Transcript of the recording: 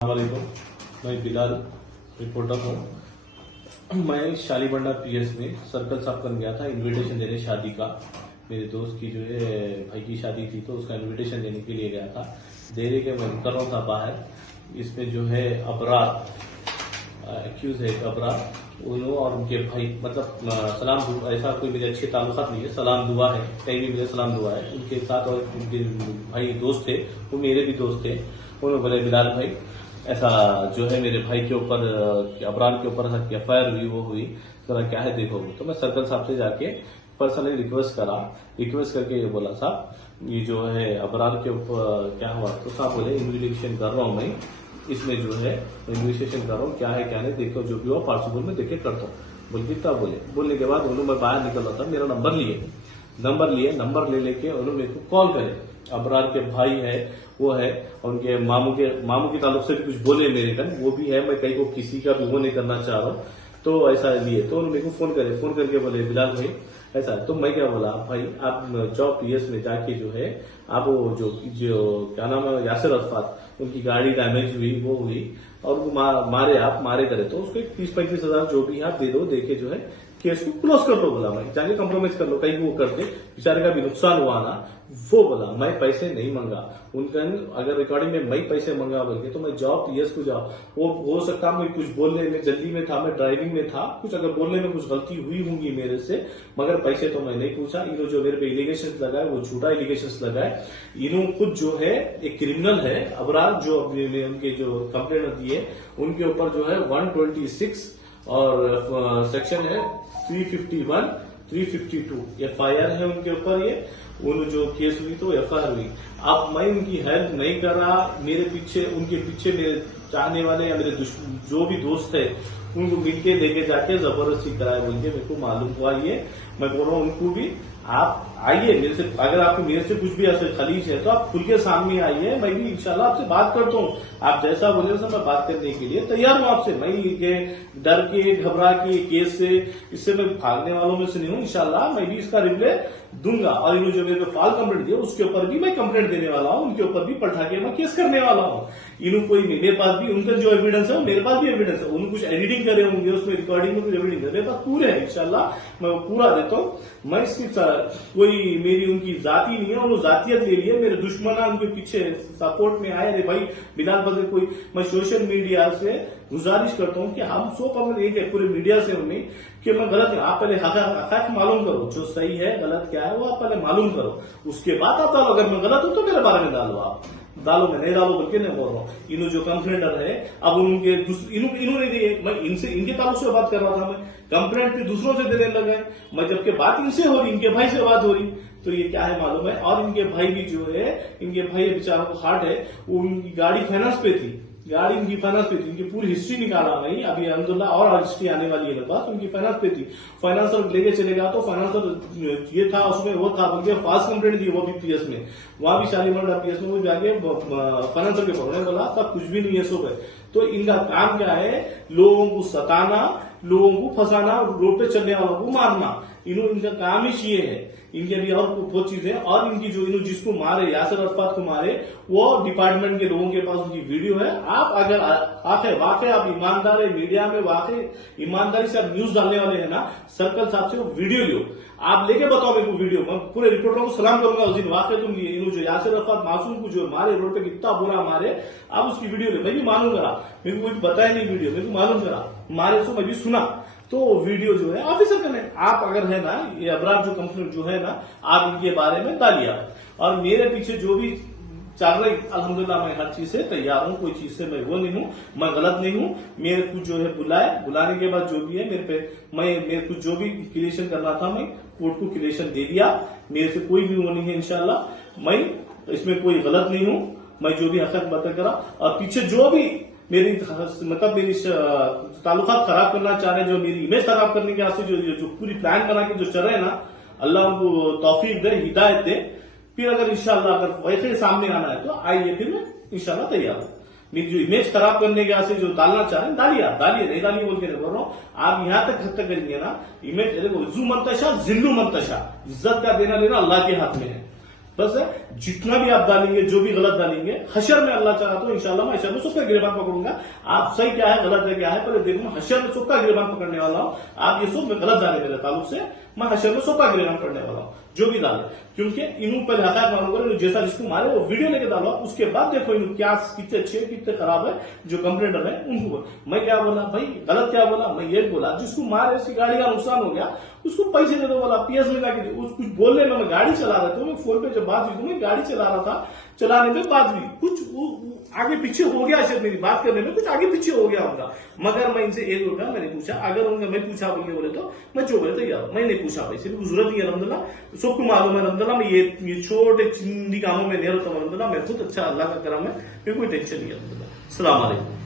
वालेकुम, मैं बिलाल रिपोर्टर हूँ। मैं शालीबंडा पीएस में सर्कल साफ कर गया था इनविटेशन देने शादी का। मेरे दोस्त की जो है भाई की शादी थी तो उसका इनविटेशन देने के लिए गया था। देने के मैं कर रहा था बाहर। इसमें जो है अबरार एक्यूज है, अबरार उन्होंने और उनके भाई मतलब सलाम दुआ, ऐसा कोई मेरे अच्छे ताल्लुकात नहीं है, सलाम दुआ है, कहीं भी मेरे सलाम दुआ है। उनके साथ और उनके भाई दोस्त थे, वो मेरे भी दोस्त थे। उन्होंने बोले बिलाल भाई ऐसा जो है मेरे भाई के ऊपर अबरार के ऊपर एफआईआर हुई, वो हुई जरा क्या है देखो। तो मैं सर्कल साहब से जाके पर्सनली रिक्वेस्ट करके ये बोला साहब ये जो है अबरार के ऊपर क्या हुआ। तो साहब बोले इन्वेस्टिगेशन कर रहा हूँ मैं, इसमें जो है इन्वेस्टिगेशन कर रहा हूँ, क्या है क्या नहीं देखो, जो भी हो पॉसिबल में देखे करता हूँ बोल के तब बोलने के बाद उन्होंने मैं बाहर निकल रहा था, मेरा नंबर ले लेके उन्होंने मेरे को कॉल करे। अबरार के भाई है वो है, उनके मामू के ताल्लुक से भी कुछ बोले मेरे कन, वो भी है। मैं कहीं को किसी का भी वो नहीं करना चाह रहा हूँ, तो ऐसा लिए तो उन्होंने मेरे को फोन करके बोले बिलाल भाई ऐसा। तो मैं क्या बोला भाई आप जाओ पीएस में जाके जो है आप वो जो क्या नाम है यासिर अरफात, उनकी गाड़ी डैमेज हुई वो हुई और वो मारे करे तो उसको 30-35 हजार जो भी आप दे दो, देके जो है केस को क्लोज कर लो। बोला मैं जाके कंप्रोमाइज कर लो, कहीं वो करते बेचारे का भी नुकसान हुआ ना। वो बोला मैं पैसे नहीं मांगा उनका, अगर रिकॉर्डिंग में मैं पैसे मांगा बोल के तो मैं जाओ पीएस को जाओ। वो हो सकता मैं कुछ बोलने में जल्दी में था, मैं ड्राइविंग में था, कुछ अगर बोलने में कुछ गलती हुई होंगी मेरे से, मगर पैसे तो मैं नहीं पूछा। इन्हों जो मेरे पे इलिगेशन लगाए वो झूठा इलिगेशन लगाए। इन्हों खुद जो है एक क्रिमिनल है अबरार, जो उनके जो कंप्लेंट दी है उनके ऊपर जो है 126 और सेक्शन है 351 352 एफआईआर है उनके ऊपर। ये उन जो केस हुई तो एफआईआर हुई। अब मैं उनकी हेल्प नहीं कर रहा, उनके पीछे मेरे चाहने वाले या मेरे जो भी दोस्त है उनको मिलके लेके जाके जबरदस्ती कराए बोल के मेरे को मालूम हुआ। ये मैं बोल रहा हूँ उनको भी आप आइए मेरे से, अगर आपको मेरे से कुछ भी ऐसे खलीज है तो आप खुल के सामने आइए, मैं भी इंशाल्लाह आपसे बात करता हूँ। आप जैसा बोले सर मैं बात करने के लिए तैयार हूँ आपसे। मैं ये डर के घबरा के केस से इससे मैं भागने वालों में से नहीं हूँ। इंशाल्लाह मैं भी इसका रिप्लाई दूंगा और इन्होंने जो मेरे को फाल कंप्लेंट दिया उसके ऊपर भी मैं कंप्लेंट देने वाला हूँ, उनके ऊपर भी पलटा के मैं केस करने वाला हूँ। इन्होंने कोई मेरे पास भी उनका जो एविडेंस है मेरे पास भी एविडेंस है, उन्होंने कुछ एडिटिंग करे होंगे उसमें, रिकॉर्डिंग में कुछ एविडेंस है मेरे पास पूरे है। इंशाल्लाह मैं पूरा देता हूँ। मैं सिर्फ कोई मेरी उनकी जाति नहीं है, उन्होंने जातियत ले ली है, मेरे दुश्मन उनके पीछे सपोर्ट में आए। अरे भाई बिलाल बदल कोई, मैं सोशल मीडिया से गुजारिश करता हूँ कि हम सो पकड़ एक है पूरे मीडिया से उन्हें कि मैं गलत नहीं, आप पहले हक मालूम करो, जो सही है गलत क्या है वो आप पहले मालूम करो, उसके बाद आप डालो। अगर मैं गलत हूं तो मेरे बारे में डालो, आप डालो, मैं नहीं डालो बोल के नहीं बोल रहा हूँ। इन्हों जो कंप्लेंटर है अब उनके इन्होंने दिए, मैं इनके ताल्लुक से बात कर रहा था, मैं कंप्लेंट भी दूसरों से देने लगे। मैं जबकि बात इनसे हो रही, इनके भाई से बात हो रही, तो ये क्या है मालूम है। और इनके भाई भी जो है, इनके भाई बेचारों को हार्ट है, उनकी गाड़ी फाइनेंस पे थी, गाड़ी उनकी फाइनेंस पे थी, उनकी पूरी हिस्ट्री निकाला मैं अभी अल्हम्दुलिल्लाह, और हिस्ट्री आने वाली है मेरे पास। उनकी फाइनेंस पे थी, फाइनेंसर लेके चले गया तो फाइनेंसर ये था उसमें वो था बोल के फास्ट कंप्लेंट दी, वो भी पीएस में, वहां भी शालीमार पीएस में वो जाके फाइनेंसर के पकड़ने बोला सब कुछ भी नहीं है सब है। तो इनका काम क्या है, लोगों को सताना, लोगों को फंसाना, रोड पे चलने वालों को मारना, इनका काम ही ये है। इनके भी और बहुत चीजें, और इनकी जो जिसको मारे यासिर अरफात को मारे वो डिपार्टमेंट के लोगों के पास उनकी वीडियो है। आप अगर वाकई आप ईमानदार है, मीडिया में वाकई ईमानदारी से आप न्यूज डालने वाले हैं ना, सर्कल साहब से वो वीडियो लो, आप लेके बताओ मेरे को वीडियो। मैं पूरे रिपोर्टरों को सलाम करूंगा उस दिन, वाकई तुम जो यासिर अरफात मासूम को जो मारे रोड पे कितना बुरा मारे, आप उसकी वीडियो ले। मैं भी मालूम करा, मेरे को कुछ बताया नहीं वीडियो, मेरे को मालूम करा मारे तो मैं भी सुना। तो वीडियो जो है ऑफिसर करने, आप अगर है ना ये अबरार जो कंपनी जो है ना, आप इनके बारे में डालिए। और मेरे पीछे जो भी चल रही अल्हम्दुलिल्लाह मैं हर चीज से तैयार हूँ, कोई चीज से मैं वो नहीं हूँ, मैं गलत नहीं हूँ। मेरे को जो है बुलाने के बाद जो भी है मेरे पे मेरे को जो भी क्लियरेशन करना था मैं कोर्ट को क्लियरेशन दे दिया, मेरे से कोई भी वो नहीं है। इंशाल्लाह मैं इसमें कोई गलत नहीं हूँ, मैं जो भी हक बता करा। और पीछे जो भी मेरी ताल्लुकात खराब करना चाह रहे, जो मेरी इमेज खराब करने के वास्ते जो पूरी प्लान बना के जो चल रहे हैं ना, अल्लाह उनको तौफीक दे, हिदायत दे। फिर अगर इंशाल्लाह अगर वैसे सामने आना है तो आइए, फिर मैं इंशाल्लाह तैयार हूँ। मेरी जो इमेज खराब करने के वास्ते जो डालना चाह रहे हैं डालिए नहीं डालिए बोल के नहीं बोल रहा हूँ। आप यहाँ तक हद तक करेंगे ना इमेज, देखो जू मंतशा जिल्लू मंतशा, इज्जत का देना लेना अल्लाह के हाथ में है, बस है। जितना भी आप डालेंगे, जो भी गलत डालेंगे, हशर में अल्लाह चाहा तो इंशाल्लाह मैं हशर में सबका गिरबान पकड़ूंगा। आप सही क्या है गलत है क्या है पहले देखूंगा, हशर में सबका गिरबान पकड़ने वाला हूं। आप ये सब गलत डाले मेरे ताल्लुक से, मैं हशर में सबका गिरबान पकड़ने वाला हूं जो भी डाले, क्योंकि इन्हों पहले हकायत मालूम करो, जैसा जिसको मारे वो वीडियो लेके डालो, उसके बाद देखो इन्हों क्या कितने अच्छे है कितने खराब है, जो कंप्लेंटर है उनको। मैं क्या बोला भाई, गलत क्या बोला, मैं ये बोला जिसको मारे उसकी गाड़ी का नुकसान हो गया उसको पैसे दे दो, बोला पीएस में जाके कुछ बोलने में, मैं गाड़ी चला रहा था, मैं फोन पे जब बात हुई तो मैं गाड़ी चला रहा था, चलाने में बात हुई, कुछ आगे पीछे हो गया शायद, मेरी बात करने में कुछ आगे पीछे हो गया उनका, मगर मैं इनसे 1 रुपया मैंने पूछा, अगर उनका मैं पूछा बोले तो मैं जो बोले तैयार, मैं नहीं पूछा पैसे की जरूरत नहीं है अलहमदुलिल्लाह, सबको मालूम है अलहमदुलिल्लाह, मैं ये छोटे चिंदी कामों में नहीं रहता अलहमदुलिल्लाह, मैं खुद अच्छा अल्लाह का करम है, कोई टेंशन नहीं है अलहमदुलिल्लाह। अस्सलाम वालेकुम।